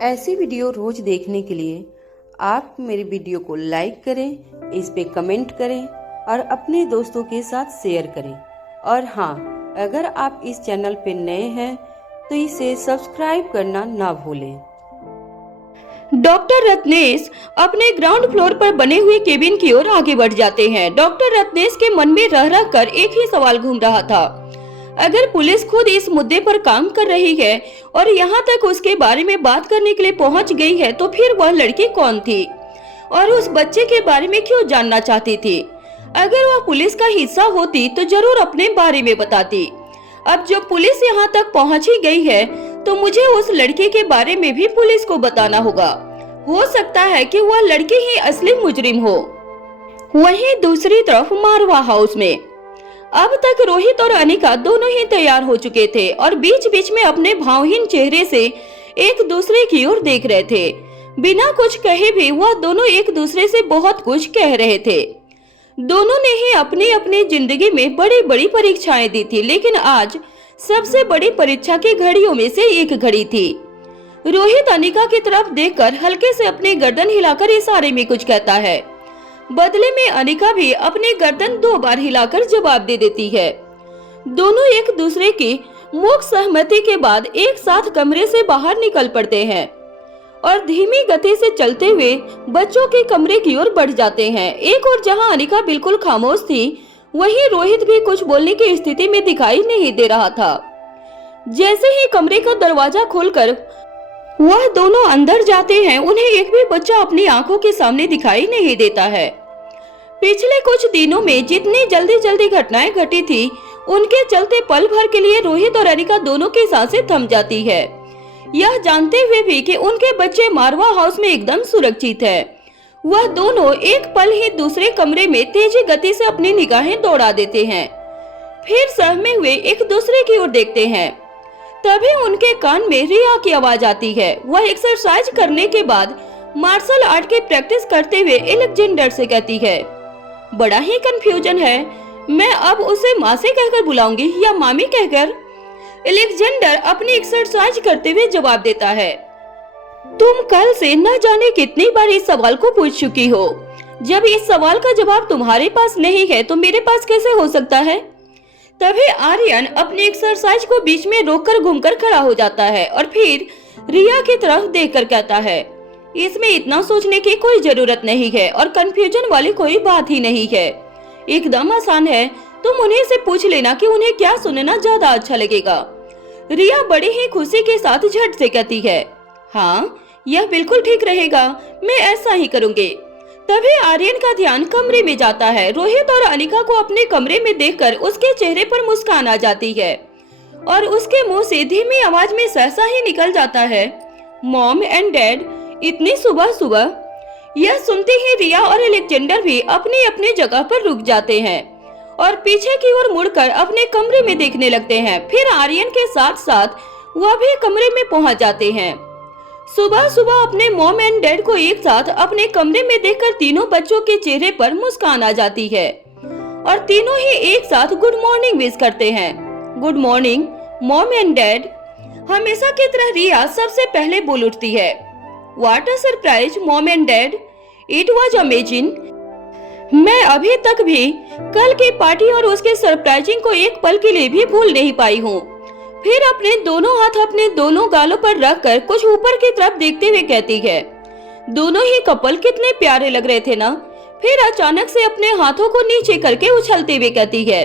ऐसी वीडियो रोज देखने के लिए आप मेरी वीडियो को लाइक करें, इस पे कमेंट करें और अपने दोस्तों के साथ शेयर करें। और हाँ, अगर आप इस चैनल पे नए हैं तो इसे सब्सक्राइब करना ना भूलें। डॉक्टर रत्नेश अपने ग्राउंड फ्लोर पर बने हुए केबिन की ओर आगे बढ़ जाते हैं। डॉक्टर रत्नेश के मन में रह रह कर एक ही सवाल घूम रहा था, अगर पुलिस खुद इस मुद्दे पर काम कर रही है और यहाँ तक उसके बारे में बात करने के लिए पहुँच गई है, तो फिर वह लड़की कौन थी और उस बच्चे के बारे में क्यों जानना चाहती थी? अगर वह पुलिस का हिस्सा होती तो जरूर अपने बारे में बताती। अब जब पुलिस यहाँ तक पहुँच ही गई है तो मुझे उस लड़के के बारे में भी पुलिस को बताना होगा। हो सकता है कि वह लड़की ही असली मुजरिम हो। वहीं दूसरी तरफ मारवा हाउस में अब तक रोहित और अनिका दोनों ही तैयार हो चुके थे और बीच बीच में अपने भावहीन चेहरे से एक दूसरे की ओर देख रहे थे। बिना कुछ कहे भी वह दोनों एक दूसरे से बहुत कुछ कह रहे थे। दोनों ने ही अपनी अपनी जिंदगी में बड़ी बड़ी परीक्षाएं दी थी, लेकिन आज सबसे बड़ी परीक्षा की घड़ियों में से एक घड़ी थी। रोहित अनिका की तरफ देखकर हल्के से अपनी गर्दन हिलाकर इशारे में कुछ कहता है। बदले में अनिका भी अपनी गर्दन 2 बार हिलाकर जवाब दे देती है। दोनों एक दूसरे की मूक सहमति के बाद एक साथ कमरे से बाहर निकल पड़ते हैं और धीमी गति से चलते हुए बच्चों के कमरे की ओर बढ़ जाते हैं। एक और जहां अनिका बिल्कुल खामोश थी, वहीं रोहित भी कुछ बोलने की स्थिति में दिखाई नहीं दे रहा था। जैसे ही कमरे का दरवाजा खोलकर वह दोनों अंदर जाते हैं, उन्हें एक भी बच्चा अपनी आंखों के सामने दिखाई नहीं देता है। पिछले कुछ दिनों में जितनी जल्दी जल्दी घटनाएं घटी थी, उनके चलते पल भर के लिए रोहित और अनिका दोनों की सांसें थम जाती है, यह जानते हुए भी कि उनके बच्चे मारवा हाउस में एकदम सुरक्षित है। वह दोनों एक पल ही दूसरे कमरे में तेजी गति से अपनी निगाहें दौड़ा देते हैं, फिर सहमे हुए एक दूसरे की ओर देखते हैं। तभी उनके कान में रिया की आवाज आती है। वह एक्सरसाइज करने के बाद मार्शल आर्ट की प्रैक्टिस करते हुए एलेक्जेंडर से कहती है, बड़ा ही कंफ्यूजन है, मैं अब उसे माँ से कहकर बुलाऊंगी या मामी कहकर? एलेक्जेंडर अपनी एक्सरसाइज करते हुए जवाब देता है, तुम कल से न जाने कितनी बार इस सवाल को पूछ चुकी हो। जब इस सवाल का जवाब तुम्हारे पास नहीं है तो मेरे पास कैसे हो सकता है? तभी आर्यन अपनी एक्सरसाइज को बीच में रोककर घूमकर खड़ा हो जाता है और फिर रिया की तरफ देखकर कहता है, इसमें इतना सोचने की कोई जरूरत नहीं है और कंफ्यूजन वाली कोई बात ही नहीं है, एकदम आसान है। तुम उन्हीं से पूछ लेना कि उन्हें क्या सुनना ज्यादा अच्छा लगेगा। रिया बड़ी ही खुशी के साथ झट से कहती है, हाँ यह बिल्कुल ठीक रहेगा, मैं ऐसा ही करूँगी। तभी आर्यन का ध्यान कमरे में जाता है। रोहित और अनिका को अपने कमरे में देखकर उसके चेहरे पर मुस्कान आ जाती है और उसके मुंह से धीमी आवाज में सहसा ही निकल जाता है, मॉम एंड डैड, इतनी सुबह सुबह? यह सुनते ही रिया और एलेक्जेंडर भी अपनी अपनी जगह पर रुक जाते हैं और पीछे की ओर मुड़कर अपने कमरे में देखने लगते हैं। फिर आर्यन के साथ साथ वह भी कमरे में पहुंच जाते हैं। सुबह सुबह अपने मॉम एंड डैड को एक साथ अपने कमरे में देखकर तीनों बच्चों के चेहरे पर मुस्कान आ जाती है और तीनों ही एक साथ गुड मॉर्निंग विश करते हैं। Good morning mom and dad. हमेशा की तरह रिया सबसे पहले बोल उठती है, what a surprise mom and dad, it was amazing. मैं अभी तक भी कल की पार्टी और उसके सरप्राइजिंग को एक पल के लिए भी भूल नहीं पाई हूँ। फिर अपने दोनों हाथ अपने दोनों गालों पर रखकर कुछ ऊपर की तरफ देखते हुए कहती है, दोनों ही कपल कितने प्यारे लग रहे थे ना। फिर अचानक से अपने हाथों को नीचे करके उछलते हुए कहती है,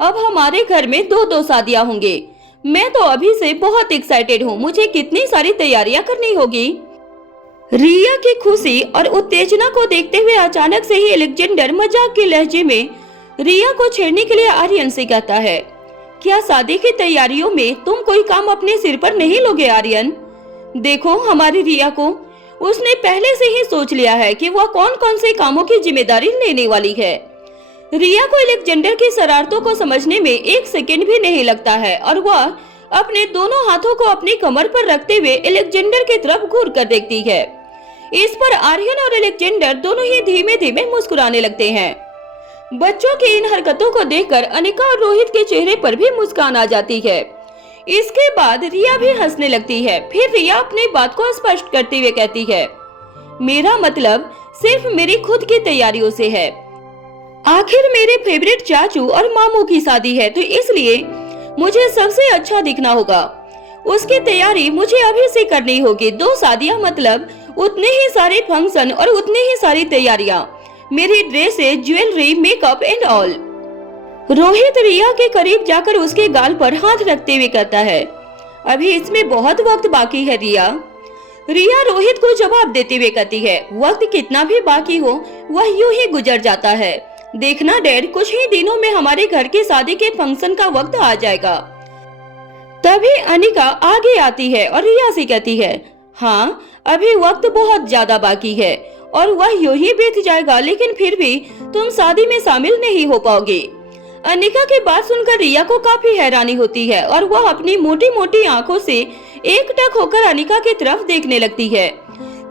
अब हमारे घर में 2-2 शादियां होंगी। मैं तो अभी से बहुत एक्साइटेड हूँ, मुझे कितनी सारी तैयारियां करनी होगी। रिया की खुशी और उत्तेजना को देखते हुए अचानक से ही एलेक्जेंडर मजाक के लहजे में रिया को छेड़ने के लिए आर्यन से कहता है, क्या शादी की तैयारियों में तुम कोई काम अपने सिर पर नहीं लोगे आर्यन? देखो हमारी रिया को, उसने पहले से ही सोच लिया है कि वह कौन कौन से कामों की जिम्मेदारी लेने वाली है। रिया को एलेक्जेंडर की शरारतों को समझने में 1 सेकंड भी नहीं लगता है और वह अपने दोनों हाथों को अपनी कमर पर रखते हुए एलेक्जेंडर की तरफ घूर कर देखती है। इस पर आर्यन और एलेक्जेंडर दोनों ही धीमे धीमे मुस्कुराने लगते हैं। बच्चों की इन हरकतों को देखकर अनिका और रोहित के चेहरे पर भी मुस्कान आ जाती है। इसके बाद रिया भी हंसने लगती है। फिर रिया अपनी बात को स्पष्ट करते हुए कहती है, मेरा मतलब सिर्फ मेरी खुद की तैयारियों से है। आखिर मेरे फेवरेट चाचू और मामू की शादी है, तो इसलिए मुझे सबसे अच्छा दिखना होगा। उसकी तैयारी मुझे अभी से करनी होगी। 2 शादियां मतलब उतने ही सारे फंक्शन और उतने ही सारी तैयारियां, मेरी dresses, jewellery, makeup and all. Rohit Riya के करीब जाकर उसके गाल पर हाथ रखते हुए कहता है, अभी इसमें बहुत वक्त बाकी है रिया। रिया रोहित को जवाब देते हुए कहती है, वक्त कितना भी बाकी हो वह यूं ही गुजर जाता है। देखना डैड, कुछ ही दिनों में हमारे घर की शादी के फंक्शन का वक्त आ जाएगा। तभी अनिका आगे आती है और रिया से कहती है, हाँ अभी वक्त बहुत ज्यादा बाकी है और वह यूं ही बीत जाएगा, लेकिन फिर भी तुम शादी में शामिल नहीं हो पाओगे। अनिका की बात सुनकर रिया को काफी हैरानी होती है और वह अपनी मोटी मोटी आंखों से एकटक होकर अनिका की तरफ देखने लगती है।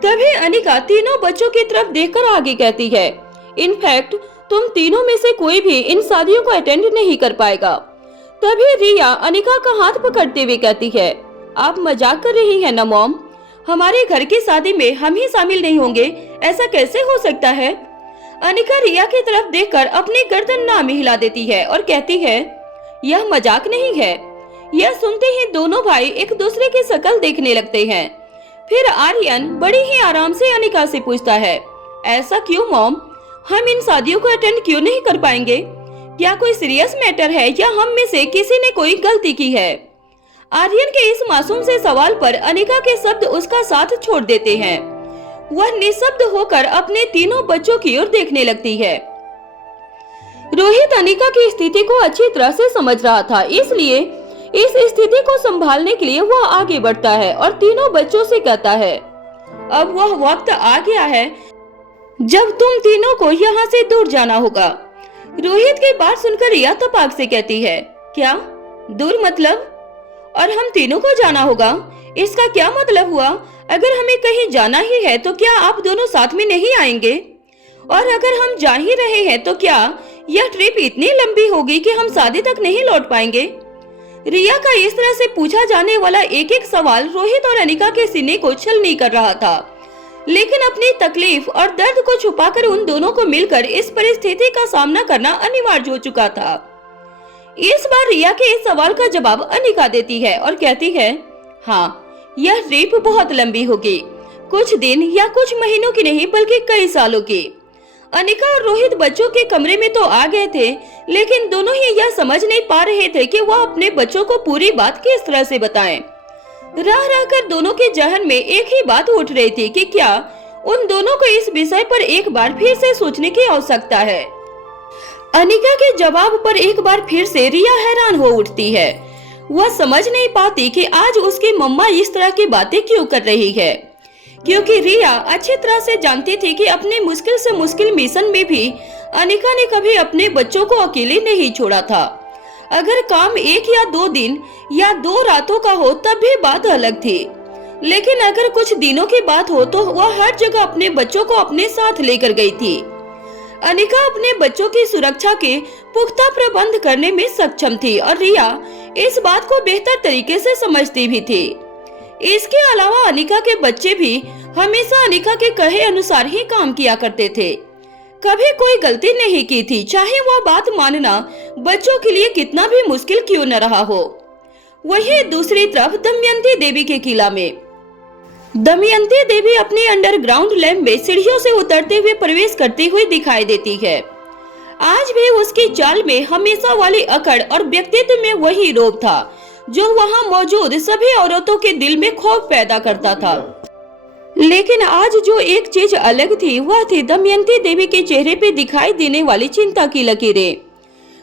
तभी अनिका तीनों बच्चों की तरफ देखकर आगे कहती है, इनफैक्ट तुम तीनों में से कोई भी इन शादियों को अटेंड नहीं कर पाएगा। तभी रिया अनिका का हाथ पकड़ते हुए कहती है, आप मजाक कर रही हैं ना मॉम? हमारे घर की शादी में हम ही शामिल नहीं होंगे, ऐसा कैसे हो सकता है? अनिका रिया की तरफ देखकर अपनी गर्दन नाम हिला देती है और कहती है, यह मजाक नहीं है। यह सुनते ही दोनों भाई एक दूसरे की शक्ल देखने लगते हैं। फिर आर्यन बड़ी ही आराम से अनिका से पूछता है, ऐसा क्यों मॉम? हम इन शादियों को अटेंड क्यों नहीं कर पाएंगे? क्या कोई सीरियस मैटर है या हम में से किसी ने कोई गलती की है? आर्यन के इस मासूम से सवाल पर अनिका के शब्द उसका साथ छोड़ देते हैं। वह निशब्द होकर अपने तीनों बच्चों की ओर देखने लगती है। रोहित अनिका की स्थिति को अच्छी तरह से समझ रहा था, इसलिए इस स्थिति को संभालने के लिए वह आगे बढ़ता है और तीनों बच्चों से कहता है, अब वह वक्त आ गया है जब तुम तीनों को यहाँ से दूर जाना होगा। रोहित की बात सुनकर रिया तपाक से कहती है, क्या दूर मतलब? और हम तीनों को जाना होगा, इसका क्या मतलब हुआ? अगर हमें कहीं जाना ही है तो क्या आप दोनों साथ में नहीं आएंगे? और अगर हम जा ही रहे हैं तो क्या यह ट्रिप इतनी लंबी होगी कि हम शादी तक नहीं लौट पाएंगे? रिया का इस तरह से पूछा जाने वाला एक एक सवाल रोहित और अनिका के सीने को छलनी कर रहा था, लेकिन अपनी तकलीफ और दर्द को छुपाकर उन दोनों को मिलकर इस परिस्थिति का सामना करना अनिवार्य हो चुका था। इस बार रिया के इस सवाल का जवाब अनिका देती है और कहती है, हाँ यह ट्रिप बहुत लंबी होगी, कुछ दिन या कुछ महीनों की नहीं बल्कि कई सालों की। अनिका और रोहित बच्चों के कमरे में तो आ गए थे, लेकिन दोनों ही यह समझ नहीं पा रहे थे कि वह अपने बच्चों को पूरी बात किस तरह से बताएं। रह रहकर दोनों के जहन में एक ही बात उठ रही थी कि क्या उन दोनों को इस विषय पर एक बार फिर से सोचने की आवश्यकता है। अनिका के जवाब पर एक बार फिर से रिया हैरान हो उठती है। वह समझ नहीं पाती कि आज उसकी मम्मा इस तरह की बातें क्यों कर रही है, क्योंकि रिया अच्छी तरह से जानती थी कि अपने मुश्किल से मुश्किल मिशन में भी अनिका ने कभी अपने बच्चों को अकेले नहीं छोड़ा था। अगर काम 1 या 2 दिन या 2 रातों का हो तब भी बात अलग थी, लेकिन अगर कुछ दिनों की बात हो तो वह हर जगह अपने बच्चों को अपने साथ लेकर गई थी। अनिका अपने बच्चों की सुरक्षा के पुख्ता प्रबंध करने में सक्षम थी और रिया इस बात को बेहतर तरीके से समझती भी थी। इसके अलावा अनिका के बच्चे भी हमेशा अनिका के कहे अनुसार ही काम किया करते थे, कभी कोई गलती नहीं की थी, चाहे वह बात मानना बच्चों के लिए कितना भी मुश्किल क्यों न रहा हो। वहीं दूसरी तरफ दमयंती देवी के किला में दमयंती देवी अपने अंडरग्राउंड लैब में सीढ़ियों से उतरते हुए प्रवेश करती हुई दिखाई देती है। आज भी उसकी चाल में हमेशा वाली अकड़ और व्यक्तित्व में वही रोब था जो वहां मौजूद सभी औरतों के दिल में खौफ पैदा करता था। लेकिन आज जो एक चीज अलग थी वह थी दमयंती देवी के चेहरे पे दिखाई देने वाली चिंता की लकीरें।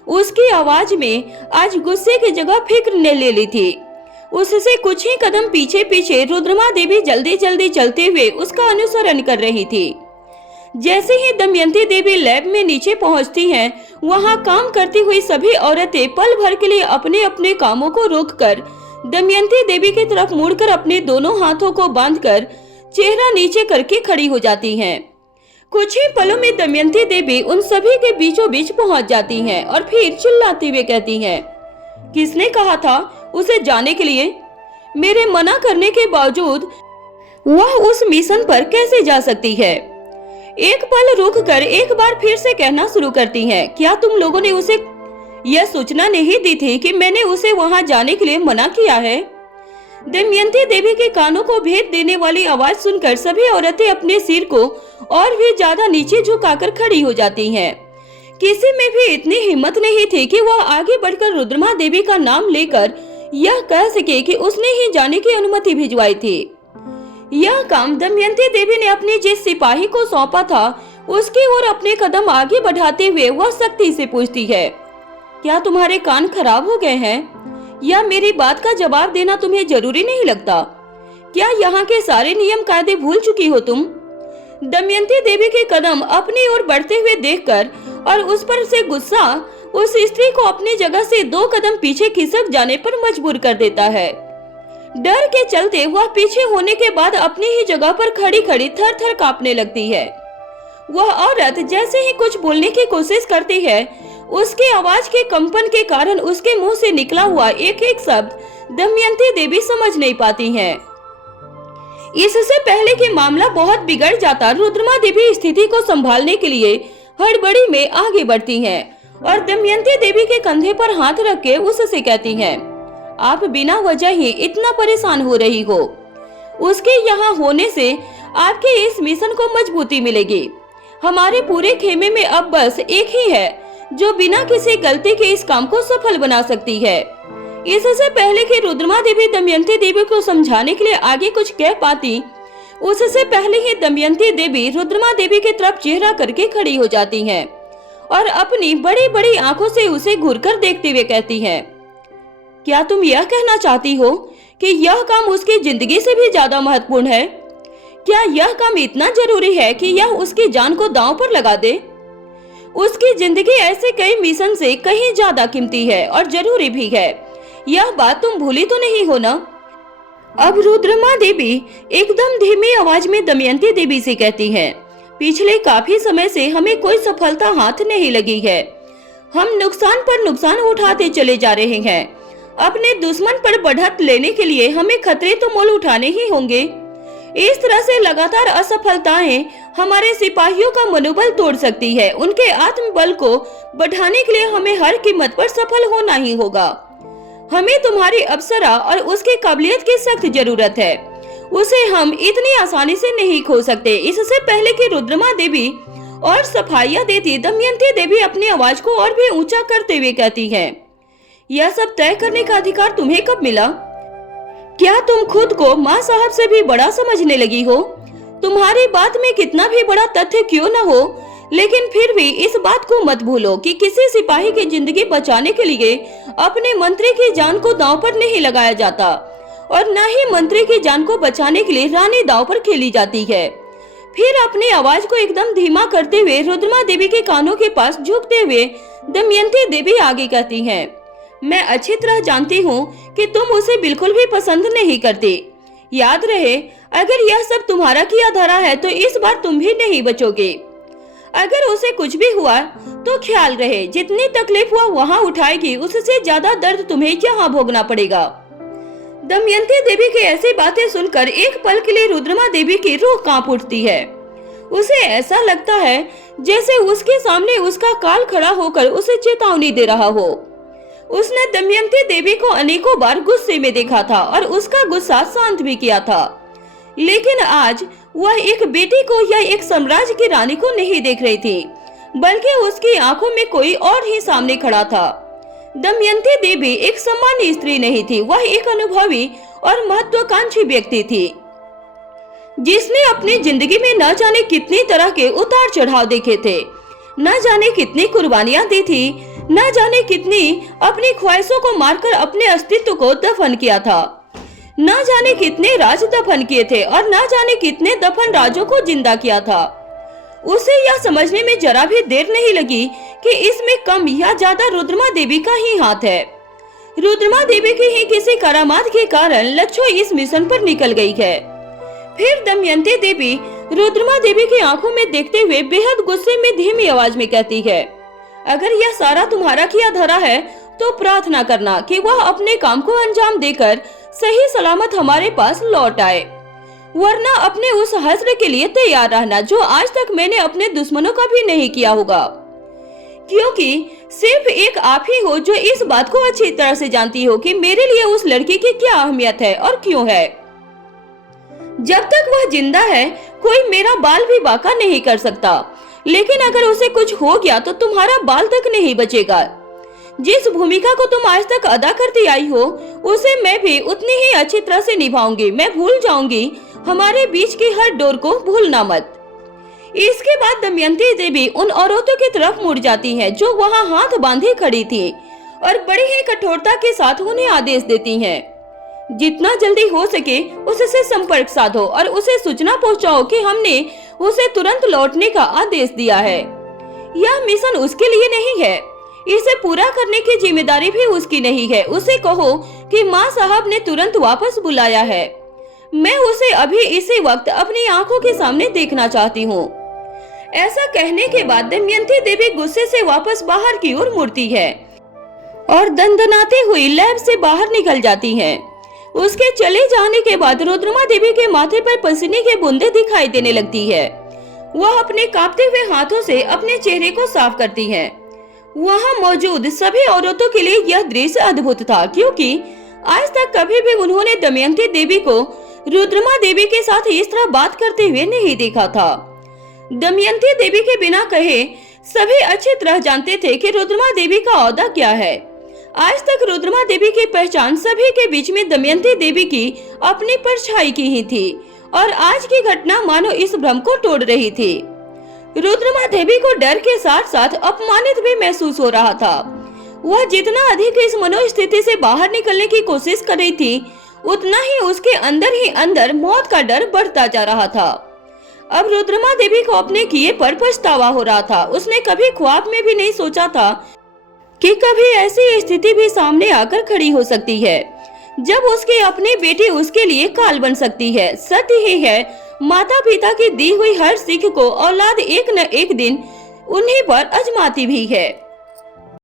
उसकी आवाज में आज गुस्से की जगह फिक्र ने ले ली थी। उससे कुछ ही कदम पीछे पीछे रुद्रमा देवी जल्दी जल्दी चलते हुए उसका अनुसरण कर रही थी। जैसे ही दमयंती देवी लैब में नीचे पहुंचती हैं, वहां काम करती हुई सभी औरतें पल भर के लिए अपने अपने कामों को रोककर दमयंती देवी की तरफ मुड़कर अपने दोनों हाथों को बांधकर चेहरा नीचे करके खड़ी हो जाती हैं। कुछ ही पलों में दमयंती देवी उन सभी के बीचों बीच पहुंच जाती हैं और फिर चिल्लाते हुए कहती हैं, किसने कहा था उसे जाने के लिए? मेरे मना करने के बावजूद वह उस मिशन पर कैसे जा सकती है? एक पल रुक कर एक बार फिर से कहना शुरू करती हैं, क्या तुम लोगों ने उसे यह सूचना नहीं दी थी कि मैंने उसे वहां जाने के लिए मना किया है? दमयंती देवी के कानों को भेद देने वाली आवाज सुनकर सभी औरतें अपने सिर को और भी ज्यादा नीचे झुकाकर खड़ी हो जाती हैं। किसी में भी इतनी हिम्मत नहीं थी कि वह आगे बढ़कर रुद्रमा देवी का नाम लेकर यह कह सके कि उसने ही जाने की अनुमति भिजवाई थी। यह काम दमयंती देवी ने अपने जिस सिपाही को सौंपा था उसकी ओर अपने कदम आगे बढ़ाते हुए वह सख्ती से पूछती है, क्या तुम्हारे कान खराब हो गए हैं? या मेरी बात का जवाब देना तुम्हें जरूरी नहीं लगता? क्या यहाँ के सारे नियम कायदे भूल चुकी हो तुम? दमयंती देवी के कदम अपनी ओर बढ़ते हुए देखकर और उस पर से गुस्सा उस स्त्री को अपनी जगह से 2 कदम पीछे खिसक जाने पर मजबूर कर देता है। डर के चलते वह पीछे होने के बाद अपनी ही जगह पर खड़ी खड़ी थर थर कांपने लगती है। वह औरत जैसे ही कुछ बोलने की कोशिश करती है, उसकी आवाज के कंपन के कारण उसके मुंह से निकला हुआ एक एक शब्द दमयंती देवी समझ नहीं पाती हैं। इससे पहले कि मामला बहुत बिगड़ जाता, रुद्रमा देवी स्थिति को संभालने के लिए हड़बड़ी में आगे बढ़ती हैं और दमयंती देवी के कंधे पर हाथ रख के उससे कहती हैं, आप बिना वजह ही इतना परेशान हो रही हो। उसके यहाँ होने से आपके इस मिशन को मजबूती मिलेगी। हमारे पूरे खेमे में अब बस एक ही है जो बिना किसी गलती के इस काम को सफल बना सकती है। इससे पहले कि रुद्रमा देवी दमयंती देवी को समझाने के लिए आगे कुछ कह पाती, उससे पहले ही दमयंती देवी रुद्रमा देवी की तरफ चेहरा करके खड़ी हो जाती हैं और अपनी बड़ी बड़ी आंखों से उसे घूरकर देखते हुए कहती हैं, क्या तुम यह कहना चाहती हो कि यह काम उसकी जिंदगी से भी ज्यादा महत्वपूर्ण है? क्या यह काम इतना जरूरी है कि यह उसकी जान को दांव पर लगा दे? उसकी जिंदगी ऐसे कई मिशन से कहीं ज्यादा कीमती है और जरूरी भी है। यह बात तुम भूली तो नहीं हो ना? अब रुद्रमा देवी एकदम धीमी आवाज में दमयंती देवी से कहती हैं, पिछले काफी समय से हमें कोई सफलता हाथ नहीं लगी है। हम नुकसान पर नुकसान उठाते चले जा रहे हैं। अपने दुश्मन पर बढ़त लेने के लिए हमें खतरे तो मोल उठाने ही होंगे। इस तरह से लगातार असफलताएं हमारे सिपाहियों का मनोबल तोड़ सकती है। उनके आत्मबल को बढ़ाने के लिए हमें हर कीमत पर सफल होना ही होगा। हमें तुम्हारी अप्सरा और उसकी काबिलियत की सख्त जरूरत है। उसे हम इतनी आसानी से नहीं खो सकते। इससे पहले कि रुद्रमा देवी और सफाइयां देती, दमयंती देवी अपनी आवाज को और भी ऊंचा करते हुए कहती है, यह सब तय करने का अधिकार तुम्हें कब मिला? क्या तुम खुद को माँ साहब से भी बड़ा समझने लगी हो? तुम्हारी बात में कितना भी बड़ा तथ्य क्यों न हो, लेकिन फिर भी इस बात को मत भूलो कि किसी सिपाही की जिंदगी बचाने के लिए अपने मंत्री की जान को दांव पर नहीं लगाया जाता और न ही मंत्री की जान को बचाने के लिए रानी दांव पर खेली जाती है। फिर अपनी आवाज को एकदम धीमा करते हुए रुद्रमा देवी के कानों के पास झुकते हुए दमयंती देवी आगे कहती हैं, मैं अच्छी तरह जानती हूँ कि तुम उसे बिल्कुल भी पसंद नहीं करती। याद रहे, अगर यह सब तुम्हारा किया धरा है तो इस बार तुम भी नहीं बचोगे। अगर उसे कुछ भी हुआ तो ख्याल रहे, जितनी तकलीफ हुआ वहाँ उठाएगी, उससे ज्यादा दर्द तुम्हें यहाँ भोगना पड़ेगा। दमयंती देवी की ऐसी बातें सुनकर एक पल के लिए रुद्रमा देवी की रूह कांप उठती है। उसे ऐसा लगता है जैसे उसके सामने उसका काल खड़ा होकर उसे चेतावनी दे रहा हो। उसने दमयंती देवी को अनेकों बार गुस्से में देखा था और उसका गुस्सा शांत भी किया था, लेकिन आज वह एक बेटी को या एक साम्राज्य की रानी को नहीं देख रही थी, बल्कि उसकी आंखों में कोई और ही सामने खड़ा था। दमयंती देवी एक सामान्य स्त्री नहीं थी, वह एक अनुभवी और महत्वाकांक्षी व्यक्ति थी, जिसने अपनी जिंदगी में न जाने कितनी तरह के उतार चढ़ाव देखे थे, न जाने कितनी कुर्बानियां दी थी, न जाने कितनी अपनी ख्वाहिशों को मारकर अपने अस्तित्व को दफन किया था, न जाने कितने राज दफन किए थे और न जाने कितने दफन राजों को जिंदा किया था। उसे यह समझने में जरा भी देर नहीं लगी कि इसमें कम या ज्यादा रुद्रमा देवी का ही हाथ है। रुद्रमा देवी की ही किसी करामात के कारण लच्छो इस मिशन पर निकल गई है। फिर दमयंती देवी रुद्रमा देवी की आंखों में देखते हुए बेहद गुस्से में धीमी आवाज में कहती है, अगर यह सारा तुम्हारा किया धरा है तो प्रार्थना करना कि वह अपने काम को अंजाम देकर सही सलामत हमारे पास लौट आए, वरना अपने उस हश्र के लिए तैयार रहना जो आज तक मैंने अपने दुश्मनों का भी नहीं किया होगा, क्योंकि सिर्फ एक आप ही हो जो इस बात को अच्छी तरह से जानती हो कि मेरे लिए उस लड़की की क्या अहमियत है और क्यों है। जब तक वह जिंदा है कोई मेरा बाल भी बांका नहीं कर सकता, लेकिन अगर उसे कुछ हो गया तो तुम्हारा बाल तक नहीं बचेगा। जिस भूमिका को तुम आज तक अदा करती आई हो उसे मैं भी उतनी ही अच्छी तरह से निभाऊंगी। मैं भूल जाऊंगी हमारे बीच की हर डोर को, भूलना मत। इसके बाद दमयंती देवी उन औरतों की तरफ मुड़ जाती हैं जो वहां हाथ बांधे खड़ी थी और बड़ी ही कठोरता के साथ उन्हें आदेश देती हैं, जितना जल्दी हो सके उससे संपर्क साधो और उसे सूचना पहुंचाओ कि हमने उसे तुरंत लौटने का आदेश दिया है। यह मिशन उसके लिए नहीं है, इसे पूरा करने की जिम्मेदारी भी उसकी नहीं है। उसे कहो कि माँ साहब ने तुरंत वापस बुलाया है, मैं उसे अभी इसी वक्त अपनी आंखों के सामने देखना चाहती हूँ। ऐसा कहने के बाद दमयंती देवी गुस्से से वापस बाहर की ओर मुड़ती है और दंदनाती हुई लैब से बाहर निकल जाती है। उसके चले जाने के बाद रुद्रमा देवी के माथे पर पसीने की बूंदें दिखाई देने लगती है। वह अपने कांपते हुए हाथों से अपने चेहरे को साफ करती है। वहां मौजूद सभी औरतों के लिए यह दृश्य अद्भुत था, क्योंकि आज तक कभी भी उन्होंने दमयंती देवी को रुद्रमा देवी के साथ इस तरह बात करते हुए नहीं देखा था। दमयंती देवी के बिना कहे सभी अच्छी तरह जानते थे कि रुद्रमा देवी का ओहदा क्या है। आज तक रुद्रमा देवी की पहचान सभी के बीच में दमयंती देवी की अपनी परछाई की ही थी और आज की घटना मानो इस भ्रम को तोड़ रही थी। रुद्रमा देवी को डर के साथ साथ अपमानित भी महसूस हो रहा था। वह जितना अधिक इस मनोस्थिति से बाहर निकलने की कोशिश कर रही थी उतना ही उसके अंदर ही अंदर मौत का डर बढ़ता जा रहा था। अब रुद्रमा देवी को अपने किए पर पछतावा हो रहा था। उसने कभी ख्वाब में भी नहीं सोचा था कि कभी ऐसी स्थिति भी सामने आकर खड़ी हो सकती है जब उसकी अपनी बेटी उसके लिए काल बन सकती है। सत्य ही है, माता पिता की दी हुई हर सीख को औलाद एक न एक दिन उन्हीं पर आजमाती भी है।